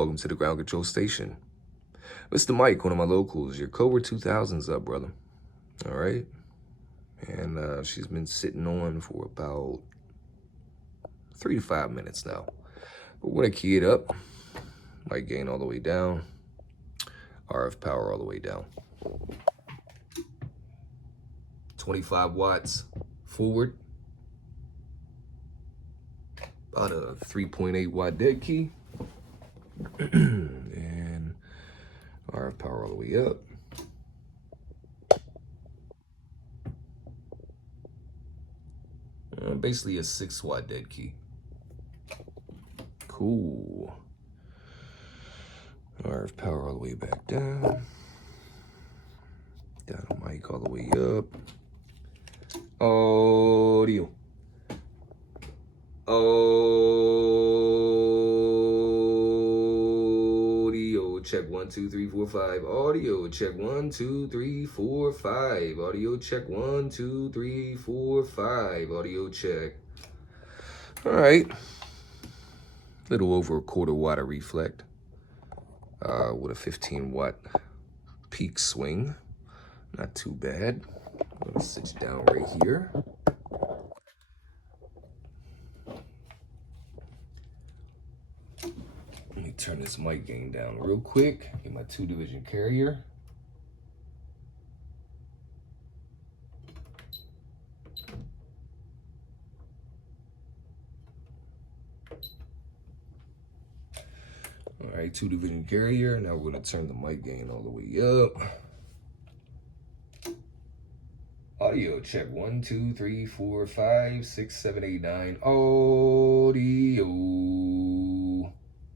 Welcome to the ground control station. Mr. Mike, one of my locals. Your Cobra 2000's up, brother. All right. And she's been sitting on for about 3 to 5 minutes now. But we're going to key it up. Mic gain all the way down. RF power all the way down. 25 watts forward. About a 3.8 watt dead key. And RF power all the way up. Basically a 6 watt dead key. Cool. RF power all the way back down. Down the mic all the way up. Audio. Audio. Check 1, 2, 3, 4, 5. Audio. Check 1, 2, 3, 4, 5. Audio check 1, 2, 3, 4, 5. Audio check. All right. Little over a quarter watt of reflect. With a 15 watt peak swing. Not too bad. I'm gonna sit down right here. Let me turn this mic gain down real quick. Get my 2-division carrier. All right, 2-division carrier. Now we're gonna turn the mic gain all the way up. Audio check 1, 2, 3, 4, 5, 6, 7, 8, 9. Audio.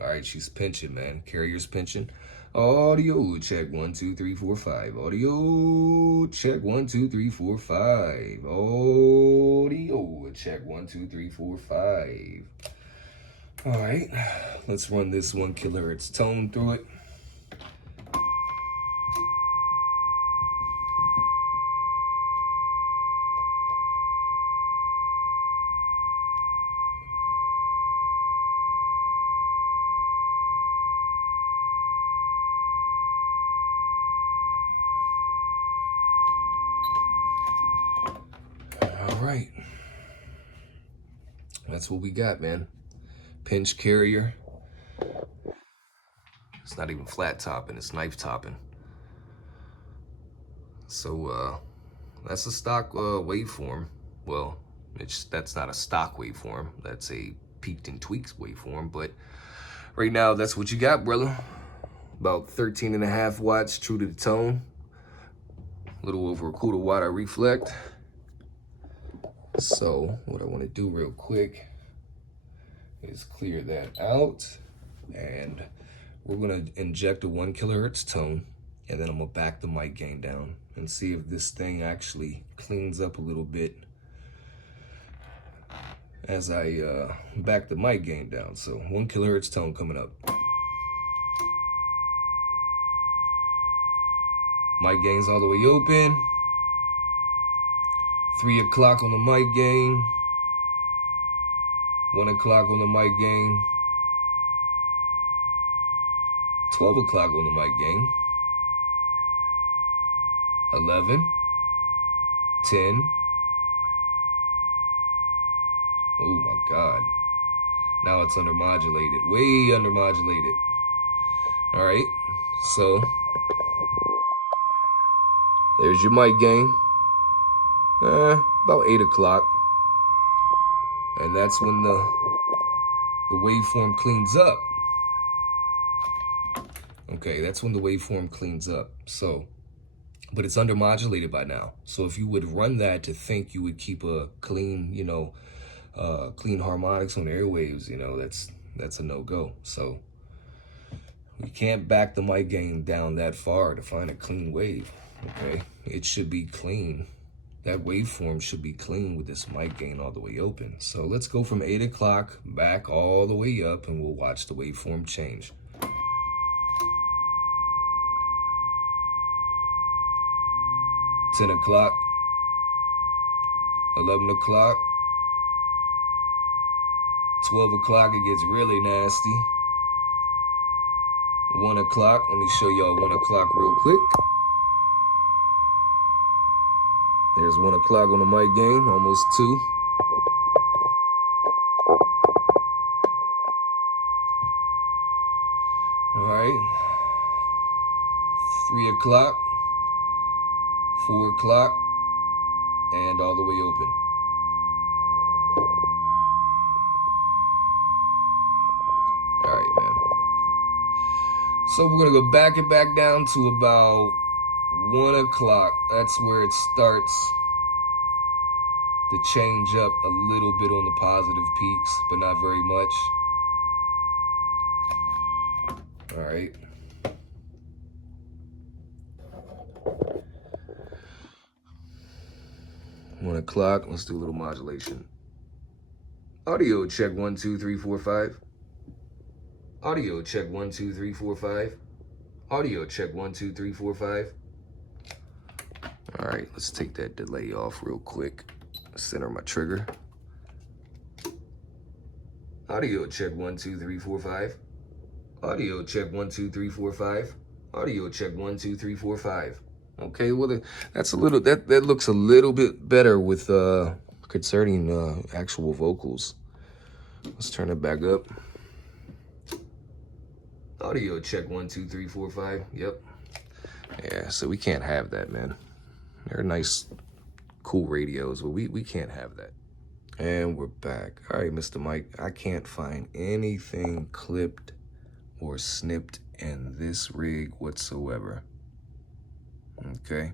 All right, she's pinching, man. Carrier's pinching. Audio check 1, 2, 3, 4, 5. Audio check 1, 2, 3, 4, 5. Audio check 1, 2, 3, 4, 5. All right, let's run this 1 kilohertz tone through it. All right, that's what we got, man. Pinch carrier. It's not even flat topping, it's knife topping. So that's a stock waveform. Well, that's not a stock waveform. That's a peaked and tweaked waveform. But right now, that's what you got, brother. About 13.5 watts, true to the tone. A little over a quarter watt of reflect. So what I want to do real quick is clear that out. And we're going to inject a 1 kilohertz tone. And then I'm going to back the mic gain down and see if this thing actually cleans up a little bit as I back the mic gain down. So 1 kilohertz tone coming up. Mic gain's all the way open. 3 o'clock on the mic gain. 1 o'clock on the mic gain. 12 o'clock on the mic gain. 11. 10. Oh my God. Now it's undermodulated, way undermodulated. All right, so there's your mic gain. About 8 o'clock. And that's when the waveform cleans up. Okay, that's when the waveform cleans up. So, but it's undermodulated by now. So if you would run that to think you would keep a clean, clean harmonics on airwaves, that's a no-go. So we can't back the mic gain down that far to find a clean wave, okay? It should be clean. That waveform should be clean with this mic gain all the way open. So let's go from 8 o'clock back all the way up and we'll watch the waveform change. 10 o'clock, 11 o'clock, 12 o'clock, it gets really nasty. 1 o'clock. Let me show y'all 1 o'clock real quick. There's 1 o'clock on the mic game, almost 2. All right. 3 o'clock, 4 o'clock, and all the way open. All right, man. So we're gonna go back and back down to about 1 o'clock. That's where it starts to change up a little bit on the positive peaks, but not very much. All right. One o'clock. Let's do a little modulation. Audio check 1 2 3 4 5. Audio check 1 2 3 4 5. Audio check 1 2 3 4 5. All right, let's take that delay off real quick. Center my trigger. Audio check 1 2 3 4 5. Audio check 1 2 3 4 5. Audio check 1 2 3 4 5. Okay, well that's a little that looks a little bit better with concerning actual vocals. Let's turn it back up. Audio check 1 2 3 4 5. Yep. Yeah, so we can't have that, man. They're nice, cool radios, but we can't have that. And we're back. All right, Mr. Mike, I can't find anything clipped or snipped in this rig whatsoever. Okay,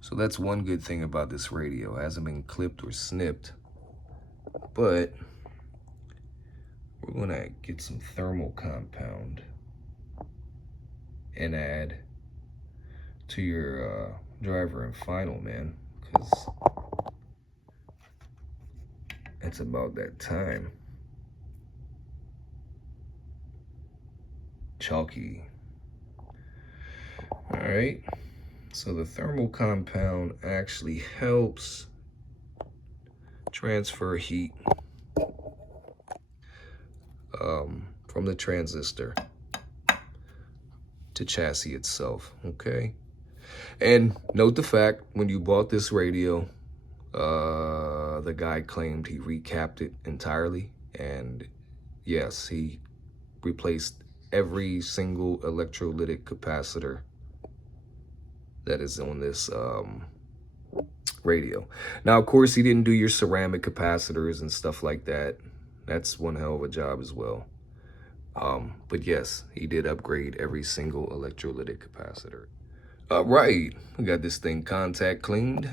so that's one good thing about this radio. It hasn't been clipped or snipped, but we're gonna get some thermal compound and add to your driver and final, man, because it's about that time. Chalky. All right. So the thermal compound actually helps transfer heat from the transistor to chassis itself, okay? And note the fact, when you bought this radio, the guy claimed he recapped it entirely, and yes, he replaced every single electrolytic capacitor that is on this radio. Now, of course, he didn't do your ceramic capacitors and stuff like that. That's one hell of a job as well. But yes, he did upgrade every single electrolytic capacitor. All right, we got this thing contact cleaned.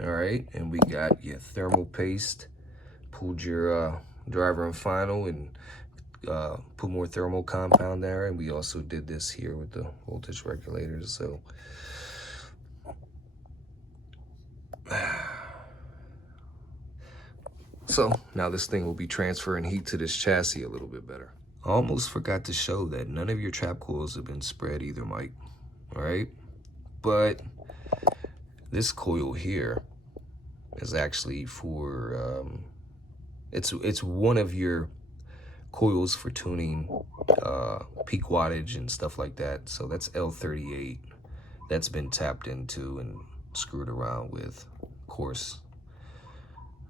All right, and we got your thermal paste. Pulled your driver and final and put more thermal compound there, and we also did this here with the voltage regulators. So now this thing will be transferring heat to this chassis a little bit better. I almost forgot to show that none of your trap coils have been spread either, Mike. All right, but this coil here is actually for it's one of your coils for tuning peak wattage and stuff like that. So that's L38. That's been tapped into and screwed around with. Of course,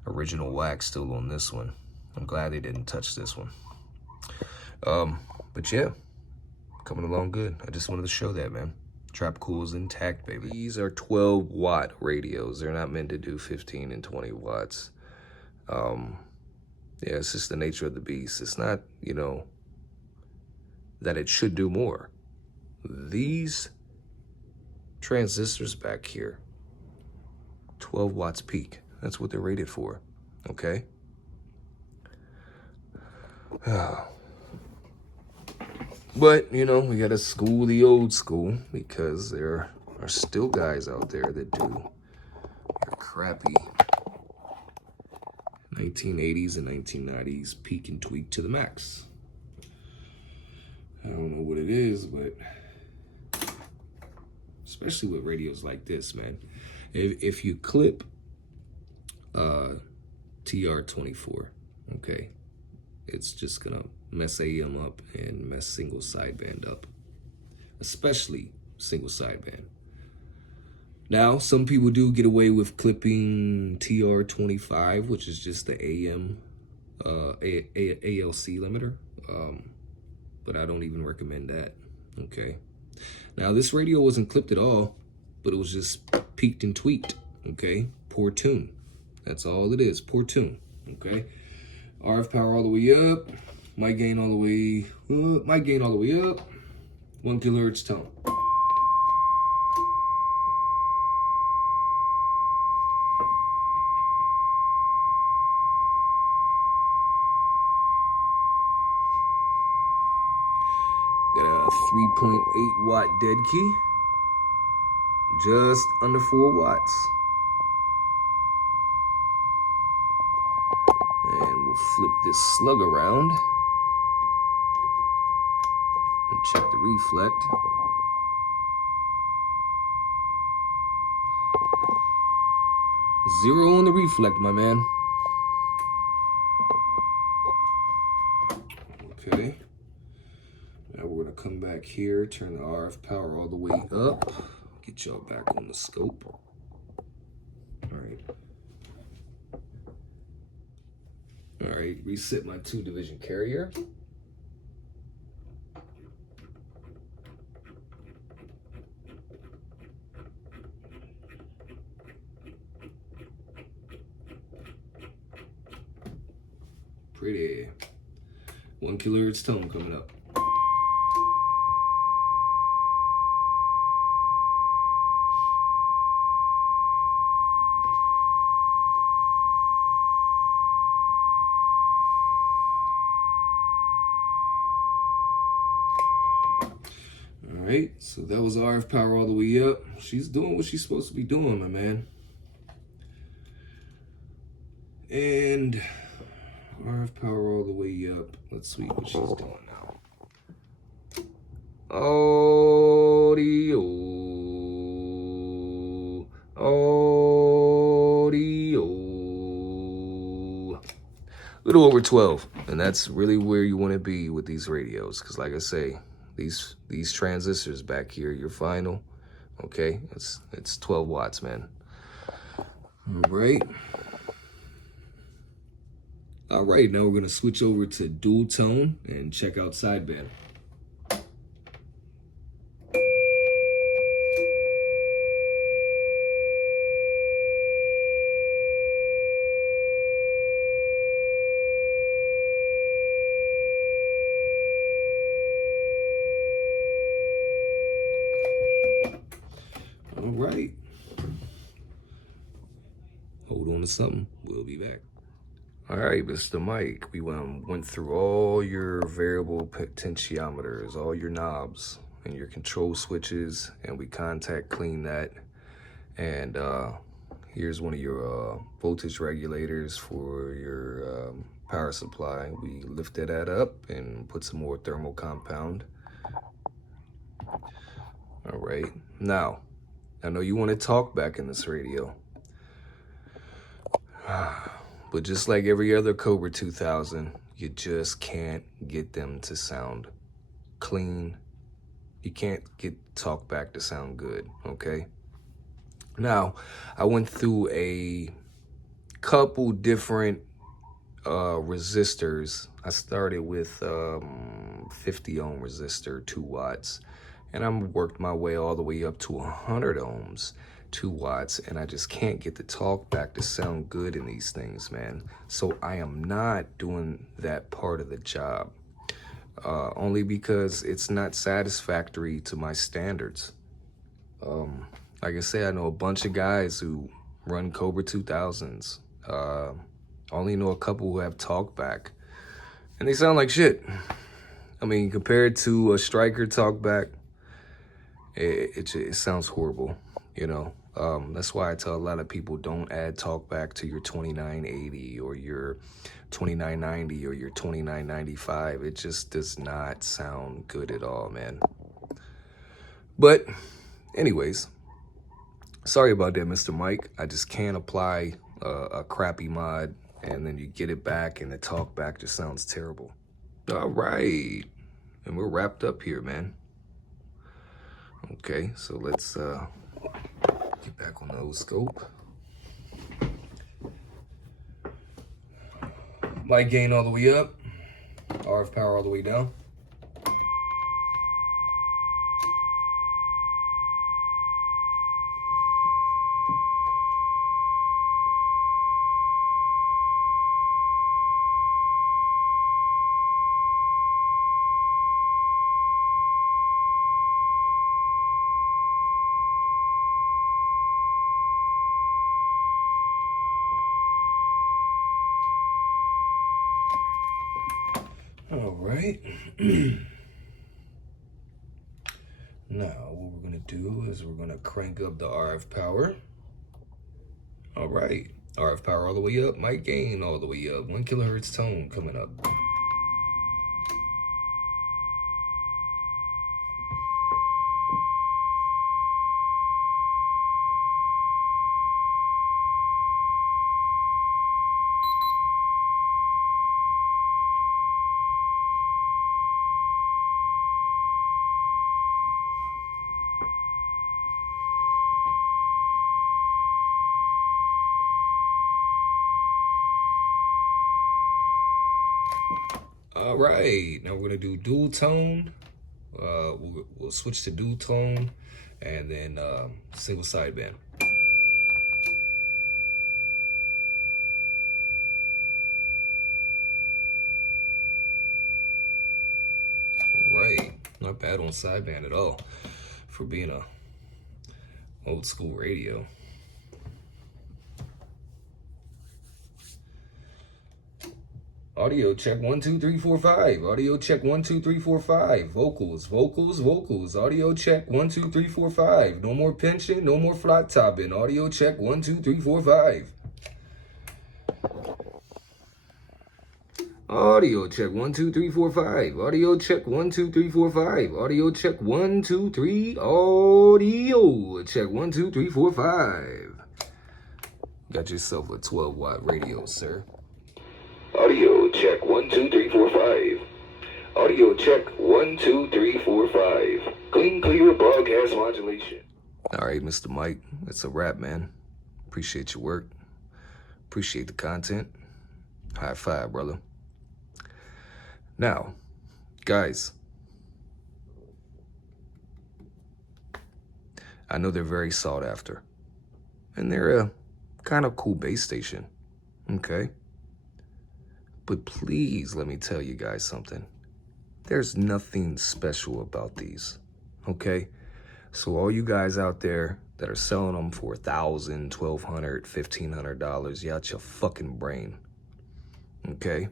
original wax still on this one. I'm glad they didn't touch this one. But yeah, coming along good. I just wanted to show that, man. Trap cool's intact, baby. These are 12-watt radios. They're not meant to do 15 and 20 watts. Yeah, it's just the nature of the beast. It's not, you know, that it should do more. These transistors back here, 12 watts peak. That's what they're rated for, okay? But, you know, we gotta school the old school, because there are still guys out there that do your crappy 1980s and 1990s peak and tweak to the max. I don't know what it is, but especially with radios like this, man. If you clip TR24, okay, it's just gonna mess AM up and mess single sideband up, especially single sideband. Now, some people do get away with clipping TR25, which is just the AM ALC limiter, but I don't even recommend that. Okay. Now, this radio wasn't clipped at all, but it was just peaked and tweaked. Okay, poor tune. That's all it is, poor tune. Okay, RF power all the way up, mic gain all the way up, 1 kilohertz tone. Got a 3.8 watt dead key, just under 4 watts. And we'll flip this slug around and check the reflect. Zero on the reflect, my man. Okay. Now we're gonna come back here, turn the RF power all the way up, get y'all back on the scope. All right. All right, reset my 2-division carrier. Pretty. 1 kilohertz tone coming up. All right, so that was RF power all the way up. She's doing what she's supposed to be doing, my man. And RF power all the way up. Let's see what she's doing now. Audio. Little over 12, and that's really where you want to be with these radios, because like I say, these transistors back here, your final, okay, it's 12 watts, man. All right, now we're gonna switch over to dual tone and check out sideband. All right. Hold on to something. We'll be back. All right, Mr. Mike, we went through all your variable potentiometers, all your knobs and your control switches, and we contact clean that. And here's one of your voltage regulators for your power supply. We lifted that up and put some more thermal compound. All right, now, I know you want to talk back in this radio. But just like every other Cobra 2000, you just can't get them to sound clean. You can't get Talkback to sound good, okay? Now, I went through a couple different resistors. I started with 50 ohm resistor, 2 watts, and I worked my way all the way up to 100 ohms. 2 watts, and I just can't get the Talkback to sound good in these things, man. So I am not doing that part of the job, only because it's not satisfactory to my standards. Like I say, I know a bunch of guys who run Cobra 2000s. Only know a couple who have Talkback, and they sound like shit. I mean, compared to a Striker Talkback, it sounds horrible, you know. That's why I tell a lot of people, don't add Talkback to your 2980 or your 2990 or your 2995. It just does not sound good at all, man. But anyways, sorry about that, Mr. Mike. I just can't apply a crappy mod and then you get it back and the Talkback just sounds terrible. All right, and we're wrapped up here, man. Okay, so let's get back on the old scope. Mic gain all the way up, RF power all the way down. All right. Now, what we're gonna do is we're gonna crank up the RF power. All right, RF power all the way up, mic gain all the way up, 1 kilohertz tone coming up. All right, now we're gonna do dual tone. We'll switch to dual tone, and then single sideband. All right, not bad on sideband at all for being a old school radio. Audio check 1 2 3 4 5. Audio check 1 2 3 4 5. Vocals, vocals, vocals. Audio check 1 2 3 4 5. No more pinching, no more flat topping. Audio check 1 2 3 4 5. Audio check 1 2 3 4 5. Audio check 1 2 3 4 5. Audio check 1 2 3. Audio check 1 2 3 4 5. Got yourself a 12-watt radio, sir. Audio check 1 2 3 4 5. Audio check 1 2 3 4 5. Clean, clear broadcast modulation. All right, Mr. Mike, that's a wrap, man. Appreciate your work. Appreciate the content. High five, brother. Now, guys, I know they're very sought after, and they're a kind of cool base station, okay? But please let me tell you guys something. There's nothing special about these, okay? So all you guys out there that are selling them for $1,000, $1,200, $1,500, you out your fucking brain, okay?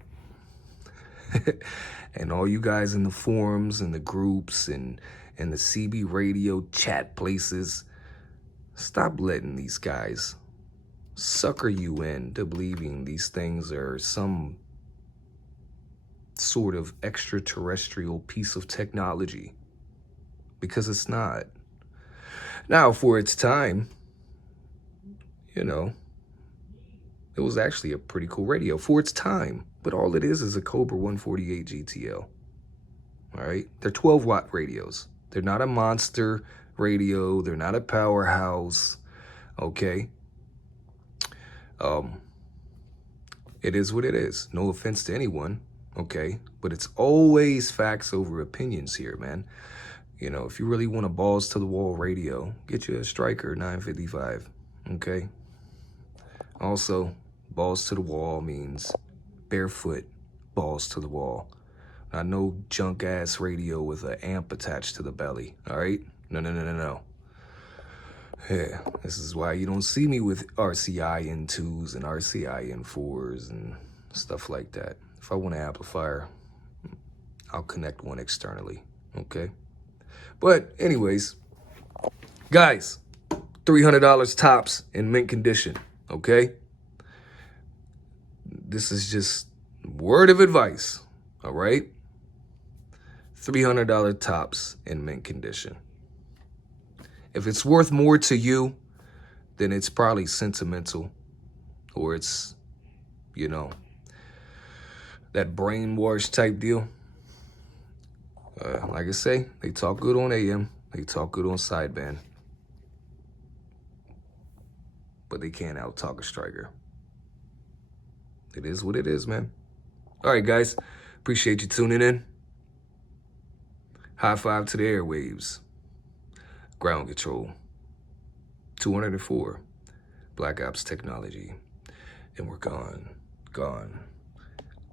And all you guys in the forums and the groups and the CB radio chat places, stop letting these guys sucker you into believing these things are some sort of extraterrestrial piece of technology, because it's not. Now, for its time, you know, it was actually a pretty cool radio for its time, but all it is a Cobra 148 GTL. All right, they're 12-watt radios. They're not a monster radio. They're not a powerhouse. Okay. It is what it is. No offense to anyone. Okay, but it's always facts over opinions here, man. You know, if you really want a balls to the wall radio, get you a Striker 955, okay? Also, balls to the wall means barefoot, balls to the wall. Not no junk ass radio with an amp attached to the belly, all right? No. Yeah, this is why you don't see me with RCI N2s and RCI N4s and stuff like that. If I want an amplifier, I'll connect one externally, okay? But anyways, guys, $300 tops in mint condition, okay? This is just word of advice, all right? $300 tops in mint condition. If it's worth more to you, then it's probably sentimental, or it's you know, that brainwash type deal. Like I say, they talk good on AM, they talk good on sideband, but they can't out-talk a striker. It is what it is, man. All right, guys, appreciate you tuning in. High five to the airwaves. Ground control. 204. Black Ops technology. And we're gone, gone,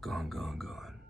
gone, gone, gone.